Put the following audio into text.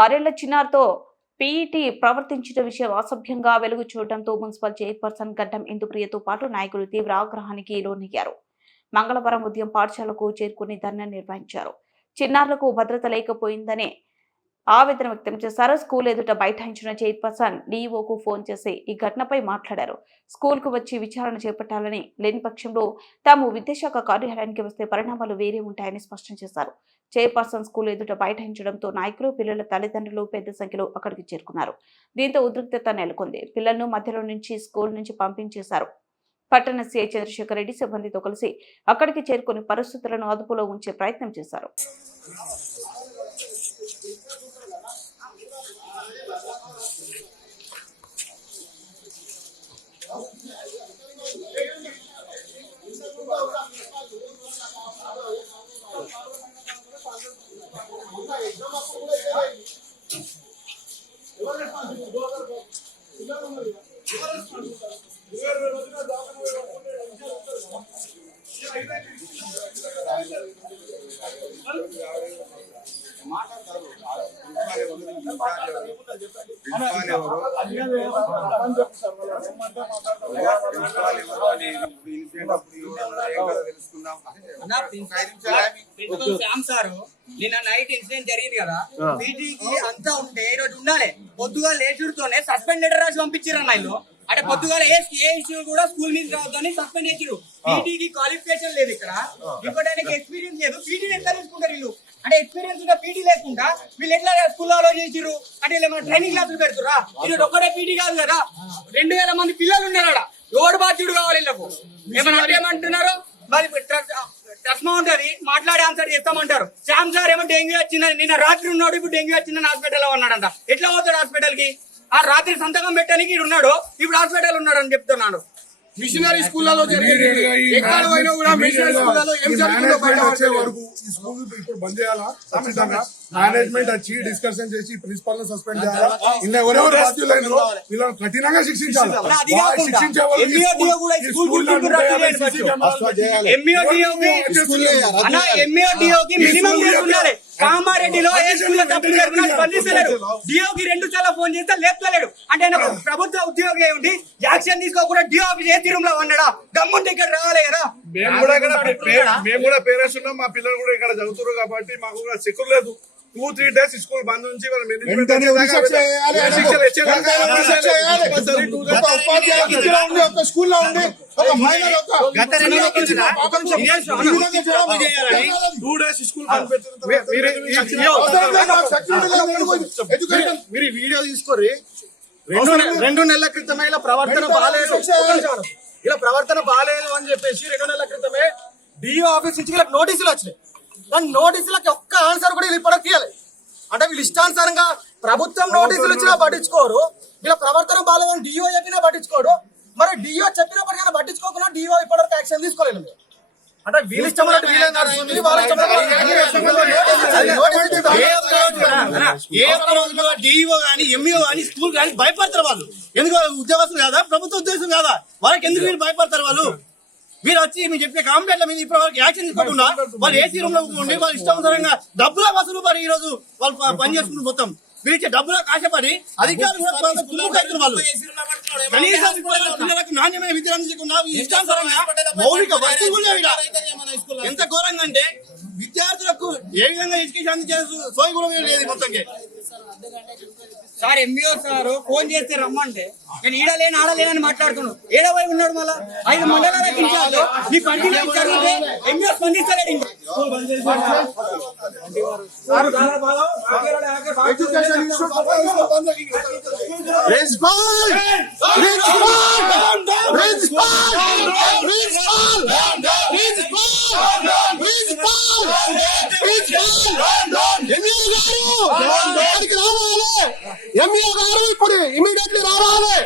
ఆరేళ్ళ చిన్నారితో పీఈటీ ప్రవర్తించిన విషయం అసభ్యంగా వెలుగు చూడటంతో మున్సిపల్ చైర్పర్సన్ గడ్డం ఇందుప్రియతో పాటు నాయకులు తీవ్ర ఆగ్రహానికి లోనయ్యారు. మంగళవారం ఉదయం పాఠశాలకు చేరుకుని ధర్నా నిర్వహించారు. చిన్నారులకు భద్రత లేకపోయిందనే ఆవేదన వ్యక్తం చేశారు. స్కూల్ ఎదుట బైఠాయించిన చైర్పర్సన్ డీఈఓకు ఫోన్ చేసి ఈ ఘటనపై మాట్లాడారు. స్కూల్కు వచ్చి విచారణ చేపట్టాలని లేని పక్షంలో తాము విద్యాశాఖ కార్యాలయానికి వస్తే పరిణామాలు వేరే ఉంటాయని స్పష్టం చేశారు. చైర్పర్సన్ స్కూల్ ఎదుట బైఠాయించడంతో నాయకులు పిల్లల తల్లిదండ్రులు పెద్ద సంఖ్యలో అక్కడికి చేరుకున్నారు. దీంతో ఉద్రిక్తత నెలకొంది. పిల్లలను మధ్యలో నుంచి స్కూల్ నుంచి పంపించేశారు. పట్టణ సీఐ చంద్రశేఖర్ రెడ్డి సిబ్బందితో కలిసి అక్కడికి చేరుకుని పరిస్థితులను అదుపులో ఉంచే ప్రయత్నం చేశారు. శ్యామ్ సార్ నిన్న నైట్ ఇన్సిడెంట్ జరిగింది కదా పీటీకి అంతా ఉంటే ఈ రోజు ఉండాలి. పొద్దుగా లేచుడుతోనే సస్పెండ్ లెటర్ రాసి పంపించారు అన్న అంటే పొద్దుగాల ఏ ఏ ఇష్యూ కూడా స్కూల్ మీద రావద్దని సస్పెండ్ చేసిరు పీటీకి క్వాలిఫికేషన్ లేదు ఇక్కడ. ఇంకోటి ఆయనకి ఎక్స్పీరియన్స్ లేదు. పీటీని ఎట్లా తీసుకుంటారు వీళ్ళు? అంటే ఎక్స్పీరియన్స్ ఉన్న పీటీ లేకుండా వీళ్ళు ఎట్లా స్కూల్లో అలో చేసిరు అంటే వీళ్ళు ఏమైనా ట్రైనింగ్ క్లాసులు పెడుతురా ఇది ఒక్కడే పీటీ కాదు కదా. రెండు వేల మంది పిల్లలు ఉన్నారు ఆడ. ఎవడు బాధ్యుడు కావాలి వీళ్ళకు. ఏమంటున్నారు? మరి టస్మా ఉంటది. మాట్లాడి ఆన్సర్ చేస్తామంటారు. శ్యామ్ సార్ ఏమో డెంగ్యూ వచ్చిందని నిన్న రాత్రి ఉన్నాడు. ఇప్పుడు డెంగ్యూ వచ్చిందని హాస్పిటల్లో ఉన్నాడంట. ఎట్లా పోతాడు హాస్పిటల్కి ఆ రాత్రి సంతకం పెట్టడానికి ఈడు ఉన్నాడు. ఇప్పుడు హాస్పిటల్ ఉన్నాడు అని చెప్తున్నాడు. మిషనరీ స్కూళ్ళలో జరిగేది. ఎక్కడ పోయినా కూడా మిషనరీ స్కూళ్ళలో ఏం జరుగుతుందో బయట వచ్చే పడలేదు. వరకు ఈ స్కూల్ ఇప్పుడు బంద్ చేయాలా? ఖచ్చితంగా. మేనేజ్మెంట్ వచ్చి డిస్కషన్ చేసి ప్రిన్సిపల్ను సస్పెండ్ చేయాలా ఇంకా ఎవరెవరు బాధ్యులైనో వీళ్ళని కఠినంగా శిక్షించాలి? శిక్షించే వాళ్ళు స్కూల్- మినిమం కామారెడ్డిలో ఏ స్కూల్లో తప్పు జరిగినా స్పందిస్తలేడు. డిఓకి రెండు సార్లు ఫోన్ చేస్తే లేపుతలేడు. అంటే ఆయన ప్రభుత్వ ఉద్యోగి ఉండి యాక్షన్ తీసుకోకుండా డిఓ ఆఫీస్ ఏ తీరంలో ఉన్నాడా? దమ్ముంటే ఇక్కడ రావాలి కదా మేము కూడా ఇక్కడ మేము కూడా పేరెంట్స్ ఉన్నాం మా పిల్లలు కూడా ఇక్కడ చదువుతారు కాబట్టి మాకు కూడా సెక్యూర్ లేదు. Two three days school bandh నుంచి స్కూల్లో ఒక మైనర్ ఒక టూ డేస్ స్కూల్ మీరు వీడియో తీసుకోర్రి రెండు రెండు నెలల క్రితమే ఇలా ప్రవర్తన బాగాలేదు ఇలా ప్రవర్తన బాగాలేదు అని చెప్పేసి రెండు నెలల క్రితమే డిఓ ఆఫీస్ నుంచి నోటీసులు వచ్చినాయి. కానీ నోటీసులకి ఒక్క ఆన్సర్ కూడా వీళ్ళు ఇప్పటికి తీయాలి అంటే వీళ్ళు ఇష్టానుసారంగా ప్రభుత్వం నోటీసులు ఇచ్చినా పట్టించుకోరు వీళ్ళ ప్రవర్తన బాగాలేదని డిఓ చెప్పినా పట్టించుకోడు మరి డిఓ చెప్పినప్పటికైనా పట్టించుకోకుండా డిఓ ఇప్పటివరకు యాక్షన్ తీసుకోలేదు. అంటే వీళ్ళు ఎంఈఓ స్కూల్ గానీ భయపడతారు వాళ్ళు. ఎందుకు? ఉద్యోగస్తులు కాదా? ప్రభుత్వ ఉద్యోగస్తులు కాదా? వాళ్ళకి ఎందుకు వీళ్ళు భయపడతారు వాళ్ళు? మీరు వచ్చి మీరు చెప్పే కాంప్లైంట్ల మీద ఇప్పటి వరకు యాక్షన్ తీసుకోకుండా వాళ్ళు ఏసీ రూమ్లో ఉండి వాళ్ళు ఇష్టానుసారంగా డబ్బుల వసూలు పడి ఈ రోజు వాళ్ళు పని చేసుకుంటూ మొత్తం మీరు ఇచ్చే డబ్బుల కాశపడి అధికారులు కూడా వాళ్ళు. కనీసం పిల్లలకు నాణ్యమైన విద్య అందించకుండా ఇష్టానుసారంగా మౌలిక. ఎంత ఘోరంగా అంటే విద్యార్థులకు ఏ విధంగా ఎడ్యుకేషన్ అందించే సోయి కూడా లేదు మొత్తంకి. సార్ ఎంబీఓ సార్ ఫోన్ చేస్తే రమ్మంటే. నేను ఈడ ఆడలేనని మాట్లాడుతున్నాను ఏడవై ఉన్నాడు మళ్ళా? ఐదు మండలాలకు ఇన్ఛార్జ్ మీ కంటిన్యూ ఇచ్చారు ఎంబీఓ స్పందిస్తలేడు ఇంకా. Education principal principal principal principal MEO గారు ఇప్పుడు ఇమీడియట్లీ రావాలి